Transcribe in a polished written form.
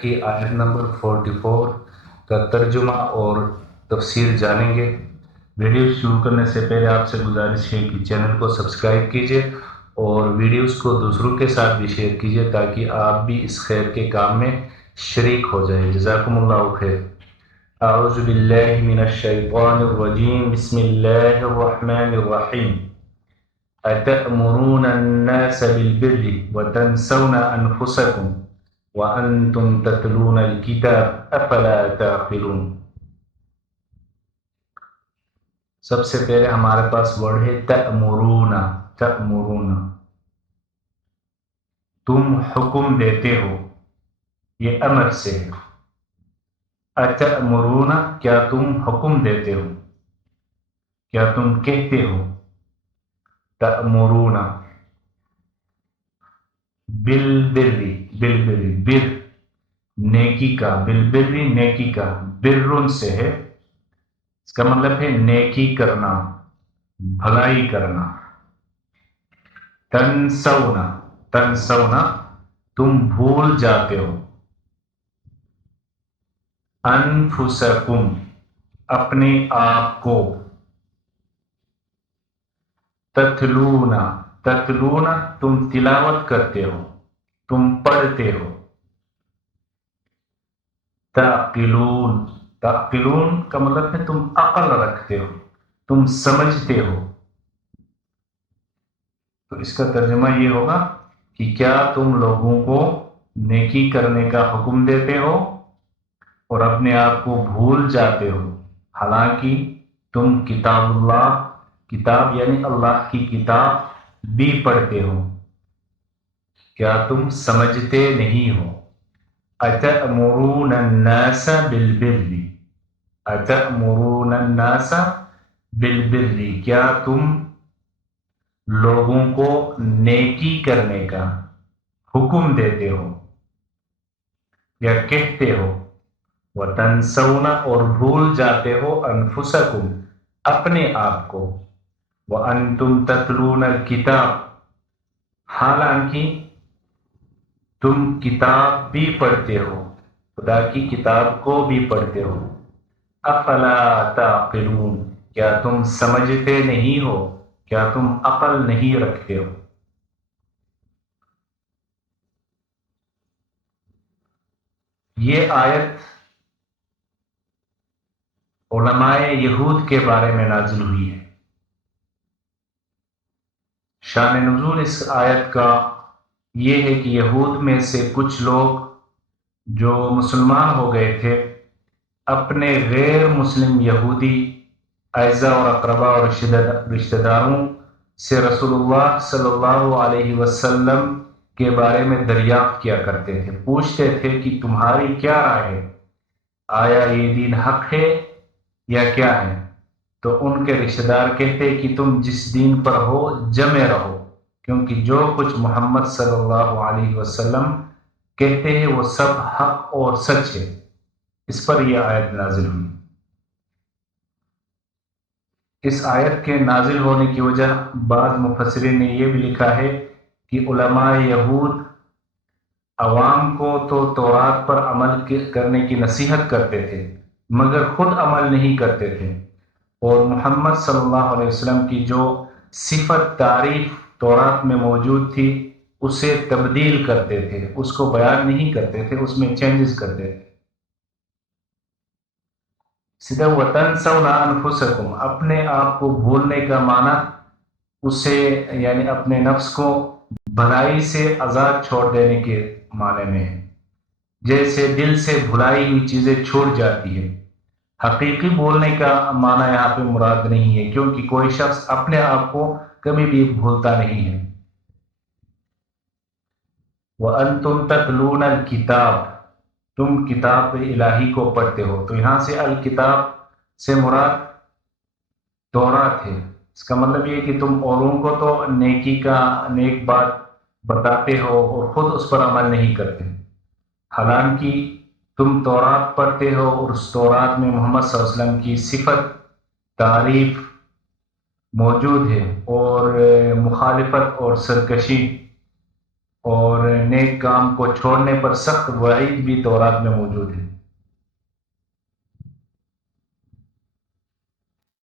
کی آیت نمبر 44 کا ترجمہ اور تفسیر جانیں گے۔ ویڈیو شروع کرنے سے پہلے آپ سے گزارش ہے کہ چینل کو سبسکرائب کیجیے اور ویڈیوز کو دوسروں کے ساتھ بھی شیئر کیجیے تاکہ آپ بھی اس خیر کے کام میں شریک ہو جائیں۔ جزاکم اللہ خیر۔ اعوذ باللہ من الشیطان الرجیم، بسم اللہ الرحمن الرحیم۔ اتأمرون الناس بالبر وتنسون انفسکم وَأَنْتُمْ تَتْلُونَ الْكِتَابَ أَفَلَا تَعْقِلُونَ۔ سب سے پہلے ہمارے پاس ورڈ ہے تأمرون۔ تأمرون، تم حکم دیتے ہو، یہ امر سے ہے۔ اتأمرون، کیا تم حکم دیتے ہو، کیا تم کہتے ہو۔ تأمرون بالبر، بالبر، بر نیکی کا، بالبر نیکی کا، برن سے ہے، اس کا مطلب ہے نیکی کرنا، بھلائی کرنا۔ تنسون، تنسون تم بھول جاتے ہو۔ انفسکم، اپنے آپ کو۔ تتلون، تتلون تم تلاوت کرتے ہو، تم پڑھتے ہو۔ تعقلون، تعقلون کا مطلب ہے تم عقل رکھتے ہو، تم سمجھتے ہو۔ تو اس کا ترجمہ یہ ہوگا کہ کیا تم لوگوں کو نیکی کرنے کا حکم دیتے ہو اور اپنے آپ کو بھول جاتے ہو، حالانکہ تم کتاب اللہ، کتاب یعنی اللہ کی کتاب بھی پڑھتے ہو۔ کیا تم سمجھتے نہیں ہو۔ اتأمرون الناس بالبر، اتأمرون الناس بالبر، کیا تم لوگوں کو نیکی کرنے کا حکم دیتے ہو یا کہتے ہو۔ وتنسون، اور بھول جاتے ہو، انفسکم، اپنے آپ کو۔ وانتم تتلون الکتاب، حالانکہ تم کتاب بھی پڑھتے ہو، خدا کی کتاب کو بھی پڑھتے ہو۔ افلا تعقلون، کیا تم سمجھتے نہیں ہو، کیا تم عقل نہیں رکھتے ہو۔ یہ آیت علماء یہود کے بارے میں نازل ہوئی ہے۔ شان نزول اس آیت کا یہ ہے کہ یہود میں سے کچھ لوگ جو مسلمان ہو گئے تھے، اپنے غیر مسلم یہودی اعزاء اور اقرباء اور رشتہ داروں سے رسول اللہ صلی اللہ علیہ وسلم کے بارے میں دریافت کیا کرتے تھے، پوچھتے تھے کہ تمہاری کیا رائے ہے، آیا یہ دین حق ہے یا کیا ہے؟ تو ان کے رشتہ دار کہتے کہ تم جس دین پر ہو جمے رہو، کیونکہ جو کچھ محمد صلی اللہ علیہ وسلم کہتے ہیں وہ سب حق اور سچ ہے۔ اس پر یہ آیت نازل ہوئی۔ اس آیت کے نازل ہونے کی وجہ بعض مفسرین نے یہ بھی لکھا ہے کہ علماء یہود عوام کو تو تورات پر عمل کرنے کی نصیحت کرتے تھے مگر خود عمل نہیں کرتے تھے، اور محمد صلی اللہ علیہ وسلم کی جو صفت تعریف تورات میں موجود تھی اسے تبدیل کرتے تھے، اس کو بیان نہیں کرتے تھے، اس میں چینجز کرتے تھے۔ سیدھا وَتَنْسَوْنَ أَنفُسَكُمْ، اپنے آپ کو بھولنے کا معنی اسے یعنی اپنے نفس کو بھلائی سے آزاد چھوڑ دینے کے معنی میں ہے، جیسے دل سے بھلائی ہوئی چیزیں چھوٹ جاتی ہے۔ حقیقی بولنے کا معنی یہاں پہ مراد نہیں ہے، کیونکہ کوئی شخص اپنے آپ کو کبھی بھی بھولتا نہیں ہے۔ وَأَنْتُمْ تَتْلُونَ الْكِتَابَ، تم کتاب الہی کو پڑھتے ہو۔ تو یہاں سے الکتاب سے مراد تورات ہے۔ اس کا مطلب یہ کہ تم اوروں کو تو نیکی کا نیک بات بتاتے ہو اور خود اس پر عمل نہیں کرتے، حالانکہ تم تورات پڑھتے ہو اور اس تورات میں محمد صلی اللہ علیہ وسلم کی صفت تعریف موجود ہے اور مخالفت اور سرکشی اور نیک کام کو چھوڑنے پر سخت وعید بھی تورات میں موجود ہے.